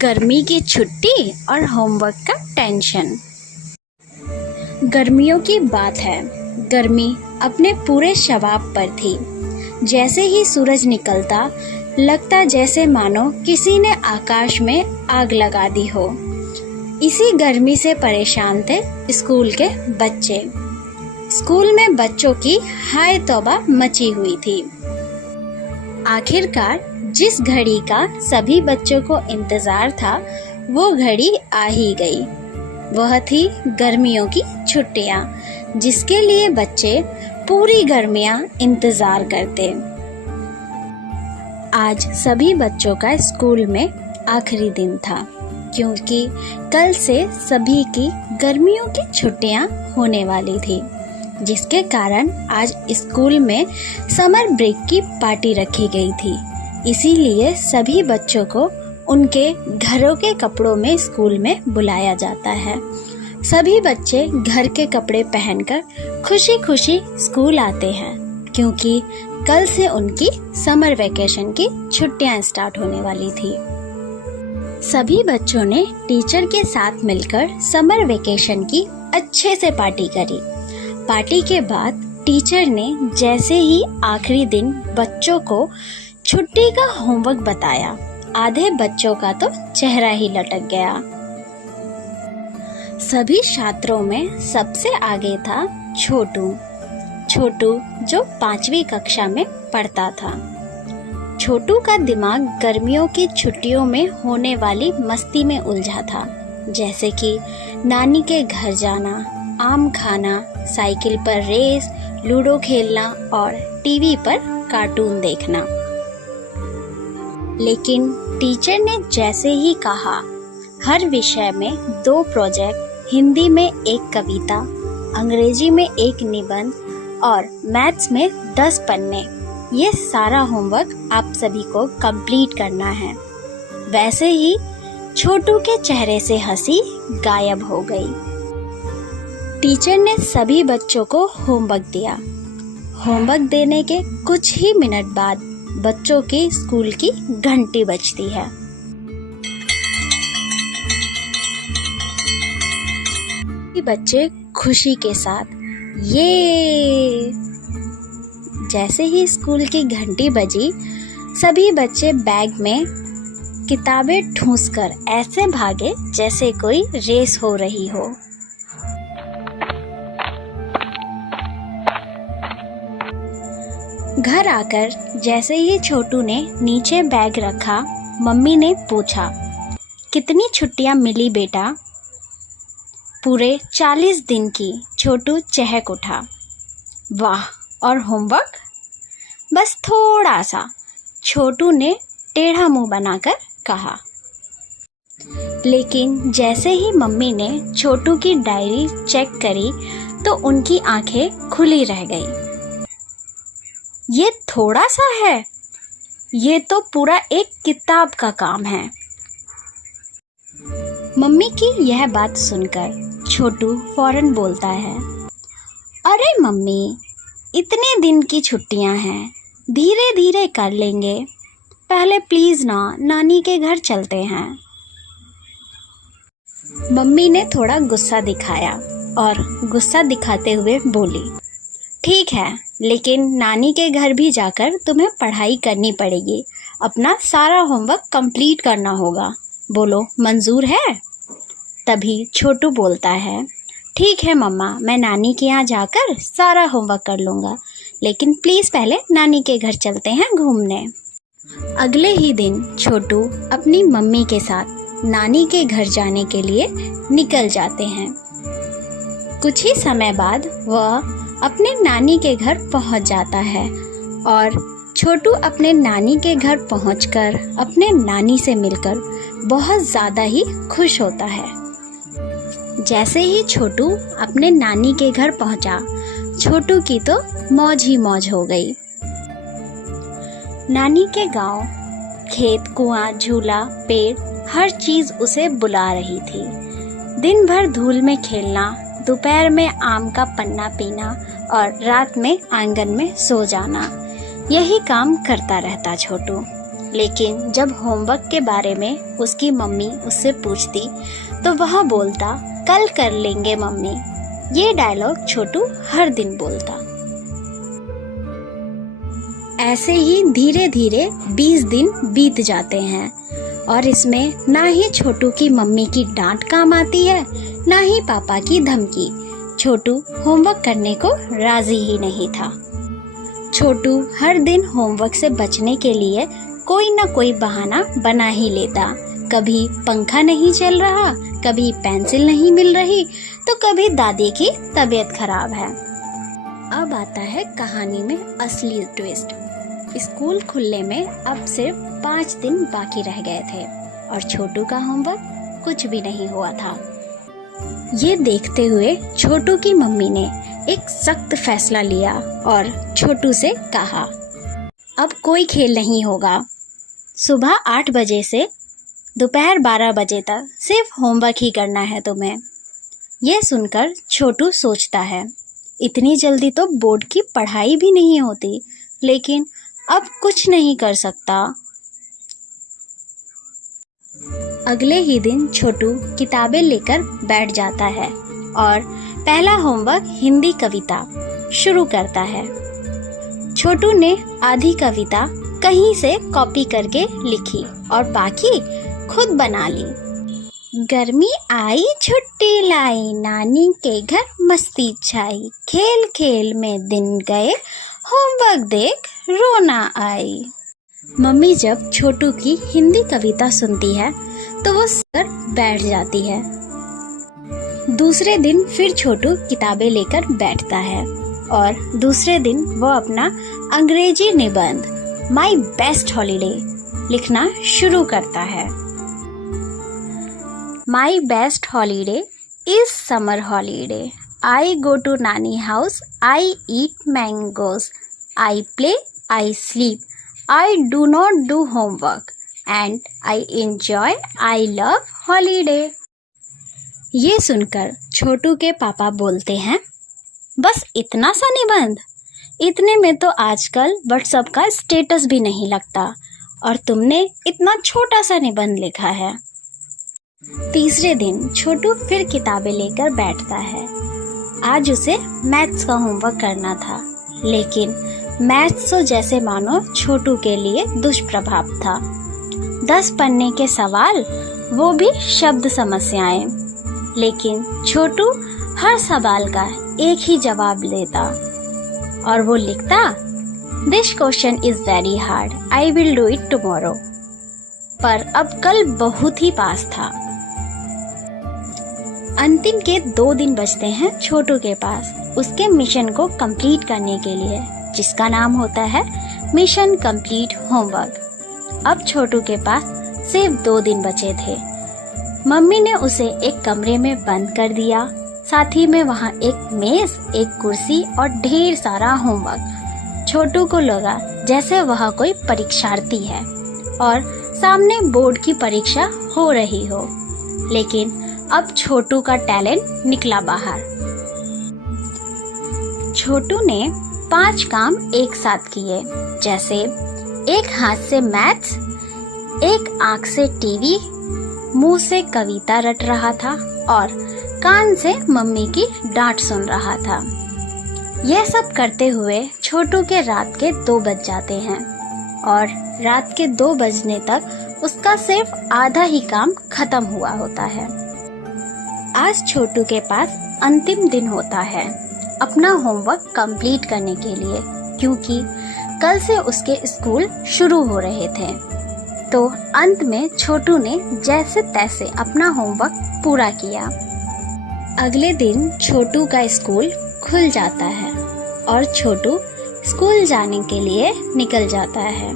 गर्मी की छुट्टी और होमवर्क का टेंशन। गर्मियों की बात है। गर्मी अपने पूरे शबाब पर थी। जैसे ही सूरज निकलता लगता जैसे मानो किसी ने आकाश में आग लगा दी हो। इसी गर्मी से परेशान थे स्कूल के बच्चे। स्कूल में बच्चों की हाय तौबा मची हुई थी। आखिरकार जिस घड़ी का सभी बच्चों को इंतजार था वो घड़ी आ ही गई। वह थी गर्मियों की छुट्टियां, जिसके लिए बच्चे पूरी गर्मियां इंतजार करते। आज सभी बच्चों का स्कूल में आखिरी दिन था, क्योंकि कल से सभी की गर्मियों की छुट्टियां होने वाली थी, जिसके कारण आज स्कूल में समर ब्रेक की पार्टी रखी गई थी। इसीलिए सभी बच्चों को उनके घरों के कपड़ों में स्कूल में बुलाया जाता है। सभी बच्चे घर के कपड़े पहनकर खुशी खुशी स्कूल आते हैं, क्योंकि कल से उनकी समर वेकेशन की छुट्टियां स्टार्ट होने वाली थी। सभी बच्चों ने टीचर के साथ मिलकर समर वेकेशन की अच्छे से पार्टी करी। पार्टी के बाद टीचर ने जैसे ही आखिरी दिन बच्चों को छुट्टी का होमवर्क बताया, आधे बच्चों का तो चेहरा ही लटक गया। सभी छात्रों में सबसे आगे था छोटू। छोटू जो 5वीं कक्षा में पढ़ता था। छोटू का दिमाग गर्मियों की छुट्टियों में होने वाली मस्ती में उलझा था, जैसे कि नानी के घर जाना, आम खाना, साइकिल पर रेस, लूडो खेलना और टीवी पर कार्टून देखना। लेकिन टीचर ने जैसे ही कहा हर विषय में 2 प्रोजेक्ट, हिंदी में 1 कविता, अंग्रेजी में 1 निबंध और मैथ्स में 10 पन्ने, ये सारा होमवर्क आप सभी को कंप्लीट करना है। वैसे ही छोटू के चेहरे से हंसी गायब हो गई। टीचर ने सभी बच्चों को होमवर्क दिया। होमवर्क देने के कुछ ही मिनट बाद बच्चों के स्कूल की घंटी बजती है। बच्चे खुशी के साथ ये। जैसे ही स्कूल की घंटी बजी, सभी बच्चे बैग में किताबें ठूंसकर ऐसे भागे जैसे कोई रेस हो रही हो। घर आकर जैसे ही छोटू ने नीचे बैग रखा, मम्मी ने पूछा, कितनी छुट्टियां मिली बेटा? पूरे 40 दिन की। छोटू चहक उठा। वाह, और होमवर्क? बस थोड़ा सा, छोटू ने टेढ़ा मुंह बनाकर कहा। लेकिन जैसे ही मम्मी ने छोटू की डायरी चेक करी तो उनकी आंखें खुली रह गई। ये थोड़ा सा है, ये तो पूरा एक किताब का काम है। मम्मी की यह बात सुनकर छोटू फौरन बोलता है, अरे मम्मी, इतने दिन की छुट्टियां हैं, धीरे धीरे कर लेंगे। पहले प्लीज ना नानी के घर चलते हैं। मम्मी ने थोड़ा गुस्सा दिखाया और गुस्सा दिखाते हुए बोली, ठीक है, लेकिन नानी के घर भी जाकर तुम्हें पढ़ाई करनी पड़ेगी। अपना सारा होमवर्क कंप्लीट करना होगा। बोलो, मंजूर है? तभी छोटू बोलता है, ठीक है मम्मा, मैं नानी के यहाँ जाकर सारा होमवर्क कर लूँगा, लेकिन प्लीज़ पहले नानी के घर चलते हैं घूमने। अगले ही दिन छोटू अपनी मम्मी के साथ नानी के घर जाने के लिए निकल जाते हैं। कुछ ही समय बाद वह अपने नानी के घर पहुंच जाता है और छोटू अपने नानी के घर पहुंचकर अपने नानी से मिलकर बहुत ज़्यादा ही खुश होता है। जैसे ही छोटू अपने नानी के घर पहुंचा, छोटू की तो मौज ही मौज हो गई। नानी के गांव, खेत, कुआं, झूला, पेड़, हर चीज़ उसे बुला रही थी। दिन भर धूल में खेलना, दोपहर में आम का पन्ना पीना और रात में आंगन में सो जाना, यही काम करता रहता छोटू। लेकिन जब होमवर्क के बारे में उसकी मम्मी उससे पूछती तो वह बोलता, कल कर लेंगे मम्मी। ये डायलॉग छोटू हर दिन बोलता। ऐसे ही धीरे धीरे 20 दिन बीत जाते हैं और इसमें ना ही छोटू की मम्मी की डांट काम आती है, ना ही पापा की धमकी। छोटू होमवर्क करने को राजी ही नहीं था। छोटू हर दिन होमवर्क से बचने के लिए कोई ना कोई बहाना बना ही लेता। कभी पंखा नहीं चल रहा, कभी पेंसिल नहीं मिल रही, तो कभी दादी की तबीयत खराब है। अब आता है कहानी में असली ट्विस्ट। स्कूल खुलने में अब सिर्फ 5 दिन बाकी रह गए थे और छोटू का होमवर्क कुछ भी नहीं हुआ था। ये देखते हुए छोटू की मम्मी ने एक सख्त फैसला लिया और छोटू से कहा, अब कोई खेल नहीं होगा। सुबह 8 बजे से दोपहर 12 बजे तक सिर्फ होमवर्क ही करना है तुम्हें। ये सुनकर छोटू सोचता है, इतनी जल्दी तो बोर्ड की पढ़ाई भी नहीं होती, लेकिन अब कुछ नहीं कर सकता। अगले ही दिन छोटू किताबें लेकर बैठ जाता है और पहला होमवर्क हिंदी कविता शुरू करता है। छोटू ने आधी कविता कहीं से कॉपी करके लिखी और बाकी खुद बना ली। गर्मी आई छुट्टी लाई, नानी के घर मस्ती छाई, खेल खेल में दिन गए, होमवर्क देख रोना आई। मम्मी जब छोटू की हिंदी कविता सुनती है तो वो सर बैठ जाती है। दूसरे दिन फिर छोटू किताबें लेकर बैठता है और दूसरे दिन वो अपना अंग्रेजी निबंध माई बेस्ट हॉलीडे लिखना शुरू करता है। My best holiday is summer holiday, I go to nani house, I eat mangoes, I play, I sleep, I do not do homework and I enjoy, I love holiday। ये सुनकर छोटू के पापा बोलते हैं, बस इतना सा निबंध? इतने में तो आजकल व्हाट्सएप का स्टेटस भी नहीं लगता और तुमने इतना छोटा सा निबंध लिखा है। तीसरे दिन छोटू फिर किताबें लेकर बैठता है। आज उसे मैथ्स का होमवर्क करना था, लेकिन मैथ्स तो जैसे मानो छोटू के लिए दुष्प्रभाव था। 10 पन्ने के सवाल, वो भी शब्द समस्याएं, लेकिन छोटू हर सवाल का एक ही जवाब देता और वो लिखता, this question is very hard, I will do it tomorrow. पर अब कल बहुत ही पास था। अंतिम के 2 दिन बचते हैं छोटू के पास उसके मिशन को कंप्लीट करने के लिए, जिसका नाम होता है मिशन कंप्लीट होमवर्क। अब छोटू के पास सिर्फ 2 दिन बचे थे। मम्मी ने उसे एक कमरे में बंद कर दिया, साथ ही में वहाँ एक मेज, एक कुर्सी और ढेर सारा होमवर्क। छोटू को लगा जैसे वह कोई परीक्षार्थी है और सामने बोर्ड की परीक्षा हो रही हो, लेकिन अब छोटू का टैलेंट निकला बाहर। छोटू ने 5 काम एक साथ किए, जैसे एक हाथ से मैथ्स, एक आंख से टीवी, मुंह से कविता रट रहा था और कान से मम्मी की डांट सुन रहा था। यह सब करते हुए छोटू के रात के 2 बज जाते हैं और रात के 2 बजने तक उसका सिर्फ आधा ही काम खत्म हुआ होता है। आज छोटू के पास अंतिम दिन होता है अपना होमवर्क कंप्लीट करने के लिए, क्योंकि कल से उसके स्कूल शुरू हो रहे थे। तो अंत में छोटू ने जैसे तैसे अपना होमवर्क पूरा किया। अगले दिन छोटू का स्कूल खुल जाता है और छोटू स्कूल जाने के लिए निकल जाता है।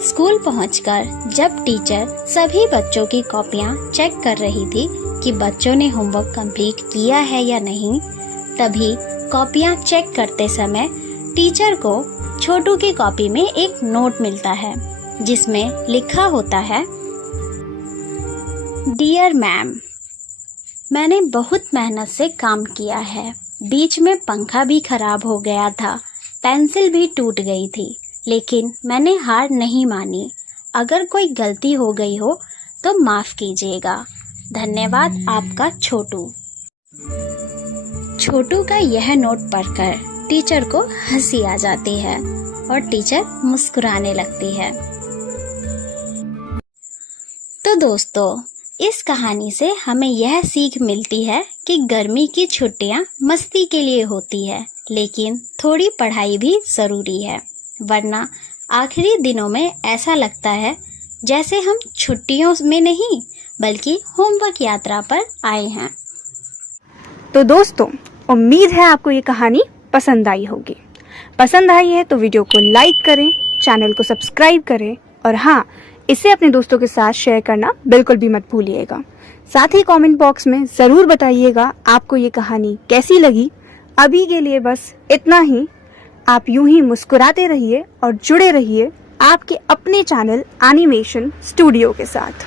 स्कूल पहुंचकर जब टीचर सभी बच्चों की कॉपियां चेक कर रही थी कि बच्चों ने होमवर्क कंप्लीट किया है या नहीं, तभी कॉपियां चेक करते समय टीचर को छोटू की कॉपी में एक नोट मिलता है, जिसमें लिखा होता है, डियर मैम, मैंने बहुत मेहनत से काम किया है। बीच में पंखा भी खराब हो गया था, पेंसिल भी टूट गई थी, लेकिन मैंने हार नहीं मानी। अगर कोई गलती हो गई हो तो माफ़ कीजिएगा। धन्यवाद आपका छोटू। छोटू का यह नोट पढ़कर टीचर को हंसी आ जाती है और टीचर मुस्कुराने लगती है। तो दोस्तों, इस कहानी से हमें यह सीख मिलती है कि गर्मी की छुट्टियां मस्ती के लिए होती है, लेकिन थोड़ी पढ़ाई भी ज़रूरी है, वरना आखिरी दिनों में ऐसा लगता है जैसे हम छुट्टियों में नहीं बल्कि होमवर्क यात्रा पर आए हैं। तो दोस्तों, उम्मीद है आपको ये कहानी पसंद आई होगी। पसंद आई है तो वीडियो को लाइक करें, चैनल को सब्सक्राइब करें और हाँ, इसे अपने दोस्तों के साथ शेयर करना बिल्कुल भी मत भूलिएगा। साथ ही कमेंट बॉक्स में ज़रूर बताइएगा आपको ये कहानी कैसी लगी। अभी के लिए बस इतना ही। आप यूं ही मुस्कुराते रहिए और जुड़े रहिए आपके अपने चैनल एनिमेशन स्टूडियो के साथ।